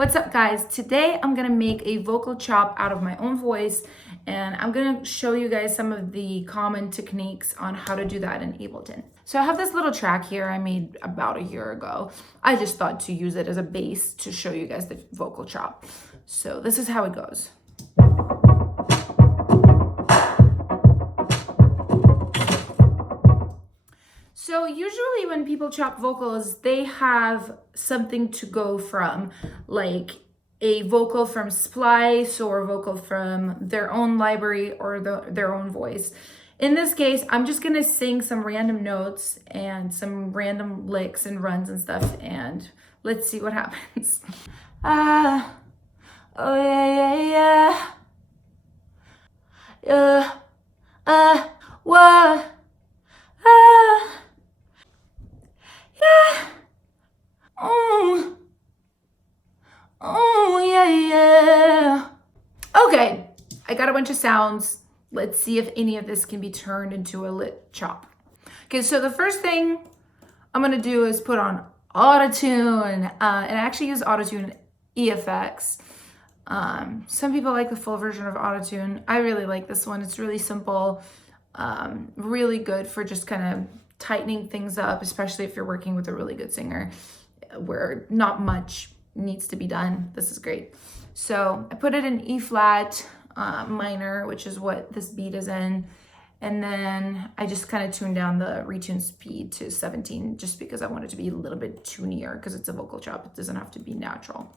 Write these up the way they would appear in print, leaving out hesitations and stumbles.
What's up, guys? Today I'm gonna make a vocal chop out of my own voice, and I'm gonna show you guys some of the common techniques on how to do that in Ableton. So I have this little track here I made about a year ago. I just thought to use it as a base to show you guys the vocal chop. So this is how it goes. So usually when people chop vocals, they have something to go from, like a vocal from Splice or a vocal from their own library or their own voice. In this case, I'm just gonna sing some random notes and some random licks and runs and stuff, and let's see what happens. Oh yeah, yeah, yeah, what? Okay, I got a bunch of sounds. Let's see if any of this can be turned into a lit chop. Okay, so the first thing I'm gonna do is put on Auto-Tune, and I actually use Auto-Tune EFX. Some people like the full version of Auto-Tune. I really like this one. It's really simple, really good for just kind of tightening things up, especially if you're working with a really good singer where not much needs to be done. This is great. So I put it in E flat minor, which is what this beat is in. And then I just kind of tuned down the retune speed to 17 just because I want it to be a little bit tunier because it's a vocal chop. It doesn't have to be natural.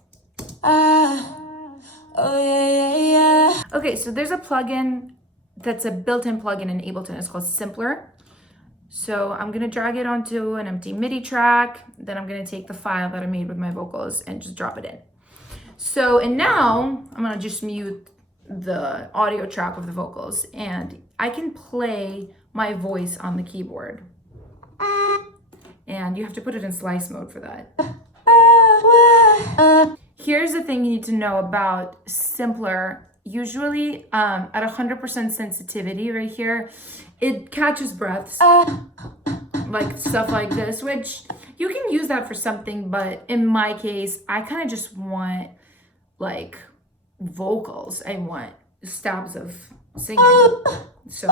Okay, so there's a plugin that's a built-in plugin in Ableton. It's called Simpler. So I'm gonna drag it onto an empty MIDI track. Then I'm gonna take the file that I made with my vocals and just drop it in. So, and now I'm gonna just mute the audio track of the vocals, and I can play my voice on the keyboard. And you have to put it in slice mode for that. Here's the thing you need to know about Simpler. Usually at 100% sensitivity right here, it catches breaths, like stuff like this, which you can use that for something, but in my case, I kind of just want like vocals. I want stabs of singing. So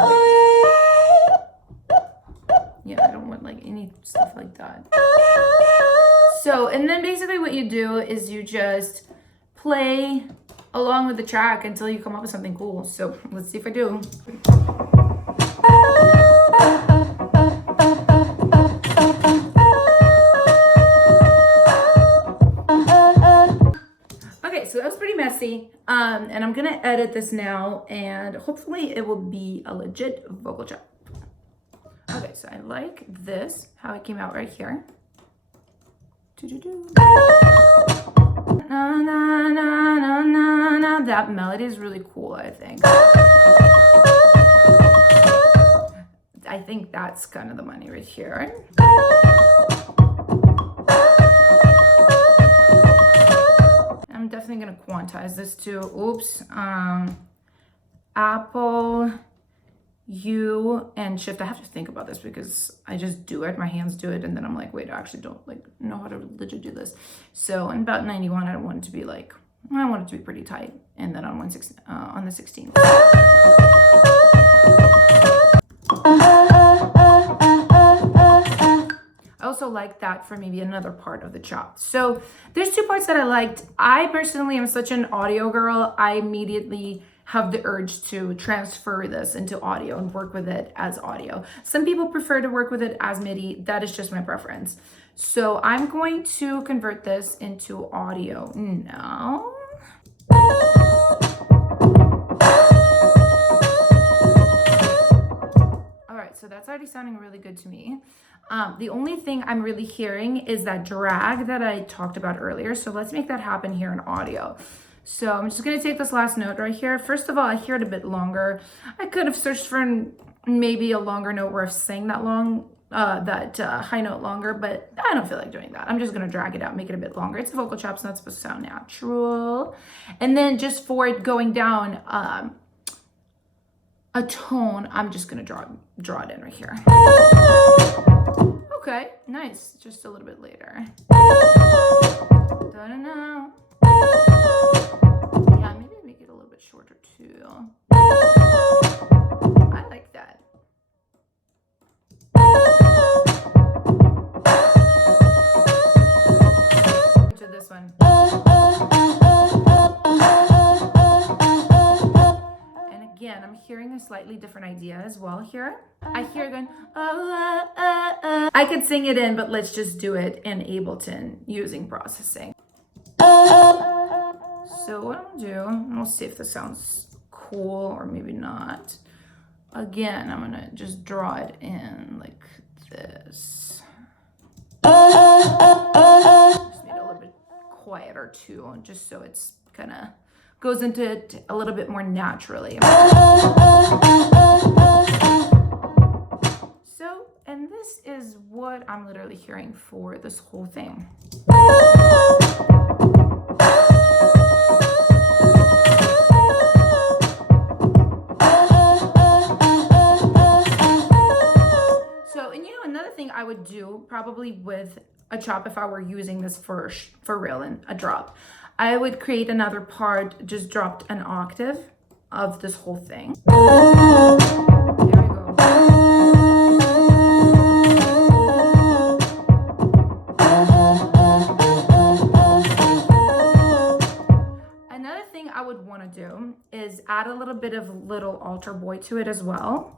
yeah, I don't want like any stuff like that. So, and then basically what you do is you just play along with the track until you come up with something cool. So let's see if I do. Okay, so that was pretty messy. And I'm gonna edit this now, and hopefully it will be a legit vocal chop. Okay, so I like this, how it came out right here. Na, na, na, na, na, na. That melody is really cool, I think. I think that's kind of the money right here. I'm definitely gonna quantize this too. Oops. Apple, U, and Shift. I have to think about this because I just do it. My hands do it, and then I'm like, wait, I actually don't like know how to legit do this. So in about 91, I want it to be like, I want it to be pretty tight. And then on the 16th. I also like that for maybe another part of the chop. So there's two parts that I liked. I personally am such an audio girl. I immediately have the urge to transfer this into audio and work with it as audio. Some people prefer to work with it as MIDI. That is just my preference. So I'm going to convert this into audio now. All right, so that's already sounding really good to me. The only thing I'm really hearing is that drag that I talked about earlier. So let's make that happen here in audio. So I'm just gonna take this last note right here. First of all, I hear it a bit longer. I could have searched for maybe a longer note where I've sang that long, high note longer, but I don't feel like doing that. I'm just gonna drag it out, make it a bit longer. It's a vocal chop, so it's not supposed to sound natural. And then just for it going down a tone, I'm just gonna draw it in right here. Okay, nice. Just a little bit later. Da-da-da. And again, I'm hearing a slightly different idea as well here. I hear it going, I could sing it in, but let's just do it in Ableton using processing. So what I'll do, we'll see if this sounds cool or maybe not. Again, I'm gonna just draw it in like this. Just need a little bit quieter too, just so it's kind of goes into it a little bit more naturally. So, and this is what I'm literally hearing for this whole thing. I would do probably with a chop, if I were using this for real in a drop, I would create another part, just dropped an octave of this whole thing. There we go. Another thing I would want to do is add a little bit of little altar boy to it as well.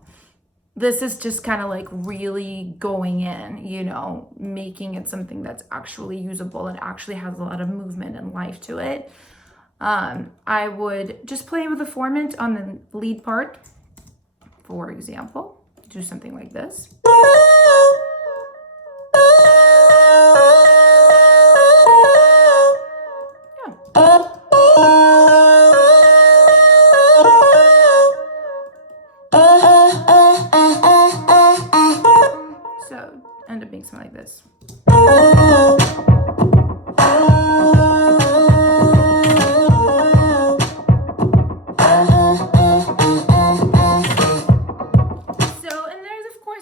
This is just kind of like really going in, you know, making it something that's actually usable and actually has a lot of movement and life to it. I would just play with the formant on the lead part, for example, do something like this. End up being something like this.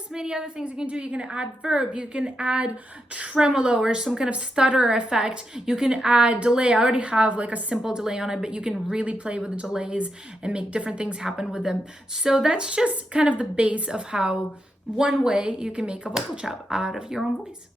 Many other things you can do. You can add verb, you can add tremolo or some kind of stutter effect, you can add delay. I already have like a simple delay on it, but you can really play with the delays and make different things happen with them. So that's just kind of the base of how one way you can make a vocal chop out of your own voice.